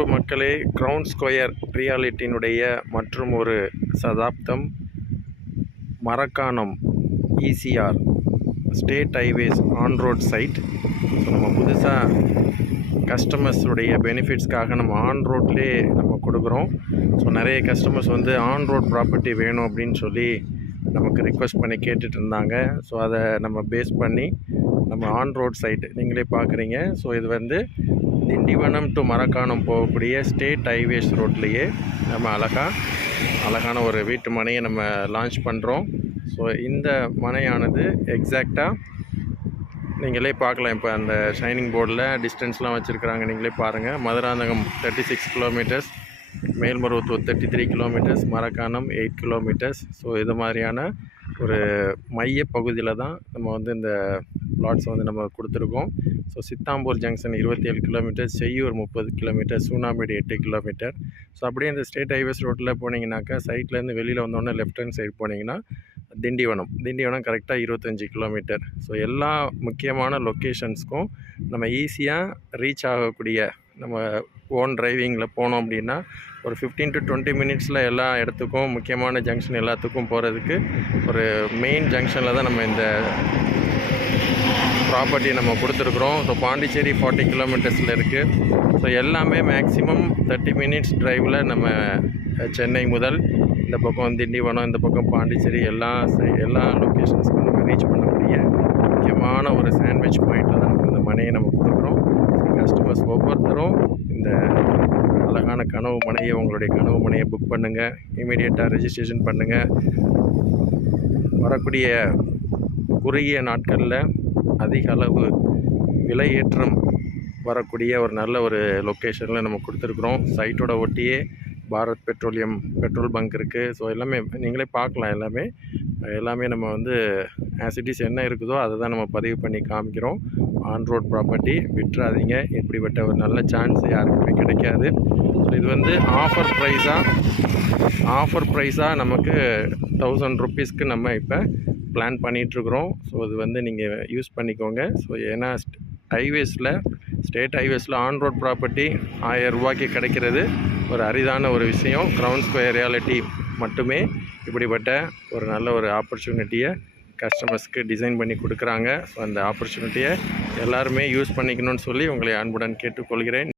அன்பு மக்களே, crown square ரியாலிட்டியினுடைய மற்றும் ஒரு சதாப்தம் Marakkanam ECR state highways on road side. So நம்ம புதுசாக கஸ்டமர்ஸுடைய பெனிஃபிட்ஸ்க்காக நம்ம ஆன் ரோட்லேயே நம்ம கொடுக்குறோம். ஸோ நிறைய கஸ்டமர்ஸ் வந்து ஆன் ரோட் ப்ராப்பர்ட்டி வேணும் அப்படின்னு சொல்லி நமக்கு ரிக்வெஸ்ட் பண்ணி கேட்டுட்டு இருந்தாங்க. ஸோ அதை நம்ம பேஸ் பண்ணி நம்ம ஆன் ரோட் சைட்டு நீங்களே பார்க்குறீங்க. ஸோ இது வந்து திண்டிவனம் டு மரக்காணம் போகக்கூடிய ஸ்டேட் ஹைவேஸ் ரோட்லேயே நம்ம அழகான ஒரு வீட்டு மனையை நம்ம லான்ச் பண்ணுறோம். ஸோ இந்த மனையானது எக்ஸாக்டாக நீங்களே பார்க்கலாம். இப்போ அந்த ஷைனிங் போர்டில் டிஸ்டன்ஸ்லாம் வச்சுருக்குறாங்க, நீங்களே பாருங்கள். Madurantakam 36 kilometres, Melmaruvathur 33 kilometres, Marakkanam 8 kilometres. So இது மாதிரியான ஒரு மைய பகுதியில் தான் நம்ம வந்து இந்த பிளாட்ஸ் வந்து நம்ம கொடுத்துருக்கோம். So Sithampur junction 27 kilometre, Cheyyur 30 kilometre, Soonambedu 8 kilometre. So அப்படியே இந்த ஸ்டேட் ஹைவேஸ் ரோட்டில் போனீங்கன்னாக்கா சைட்லேருந்து வெளியில் வந்தோடனே லெஃப்ட் ஹேண்ட் சைடு போனீங்கன்னா திண்டிவனம் கரெக்டாக 25 கிலோமீட்டர். ஸோ எல்லா முக்கியமான லொக்கேஷன்ஸ்க்கும் நம்ம ஈஸியாக ரீச் ஆகக்கூடிய, நம்ம ஓன் டிரைவிங்கில் போனோம் அப்படின்னா ஒரு 15 to 20 மினிட்ஸில் எல்லா இடத்துக்கும், முக்கியமான ஜங்ஷன் எல்லாத்துக்கும் போகிறதுக்கு ஒரு மெயின் ஜங்ஷனில் தான் நம்ம இந்த ப்ராப்பர்ட்டி நம்ம கொடுத்துருக்குறோம். ஸோ பாண்டிச்சேரி 40 கிலோமீட்டர்ஸில் இருக்குது. ஸோ எல்லாமே மேக்ஸிமம் 30 மினிட்ஸ் ட்ரைவில் நம்ம சென்னை முதல் இந்த பக்கம் திண்டிவனம், இந்த பக்கம் பாண்டிச்சேரி எல்லா லொக்கேஷன்ஸ்க்கும் நம்ம ரீச் பண்ணக்கூடிய முக்கியமான ஒரு சாண்ட்விச் பாயிண்டில் தான் நம்ம இந்த மனையை நம்ம கொடுக்குறோம். கஸ்டமர்ஸ் ஒவ்வொருத்தரும் இந்த அழகான கனவு மனையை, உங்களுடைய கனவு மனையை புக் பண்ணுங்கள். இமீடியட்டாக ரெஜிஸ்ட்ரேஷன் பண்ணுங்கள். வரக்கூடிய குறுகிய நாட்களில் அதிக அளவு விலையேற்றம் வரக்கூடிய ஒரு நல்ல ஒரு லொக்கேஷனில் நம்ம கொடுத்துருக்குறோம். சைட்டோட ஒட்டியே பாரத் பெட்ரோலியம் பெட்ரோல் பங்க் இருக்குது. ஸோ எல்லாமே நீங்களே பார்க்கலாம். எல்லாமே நம்ம வந்து ஆசிட்டிஸ் என்ன இருக்குதோ அதை தான் நம்ம பதிவு பண்ணி காமிக்கிறோம். ஆன் ரோட் ப்ராப்பர்ட்டி விட்டுறாதீங்க. இப்படிப்பட்ட ஒரு நல்ல சான்ஸ் யாருக்குமே கிடைக்காது. ஸோ இது வந்து ஆஃபர் ப்ரைஸாக நமக்கு 1000 ருப்பீஸ்க்கு நம்ம இப்போ பிளான் பண்ணிகிட்ருக்குறோம். ஸோ இது வந்து நீங்கள் யூஸ் பண்ணிக்கோங்க. ஸோ ஏன்னா ஸ்டேட் ஹைவேஸில் ஆன் ரோட் ப்ராப்பர்ட்டி 1000 ரூபாய்க்கு கிடைக்கிறது ஒரு அரிதான ஒரு விஷயம். கிரவுன் ஸ்கொயர் ரியாலிட்டி மட்டுமே இப்படிப்பட்ட ஒரு நல்ல ஒரு ஆப்பர்ச்சுனிட்டியை கஸ்டமர்ஸ்க்கு டிசைன் பண்ணி கொடுக்குறாங்க. ஸோ அந்த ஆப்பர்ச்சுனிட்டியை எல்லாருமே யூஸ் பண்ணிக்கணும்னு சொல்லி உங்களை அன்புடன் கேட்டுக்கொள்கிறேன்.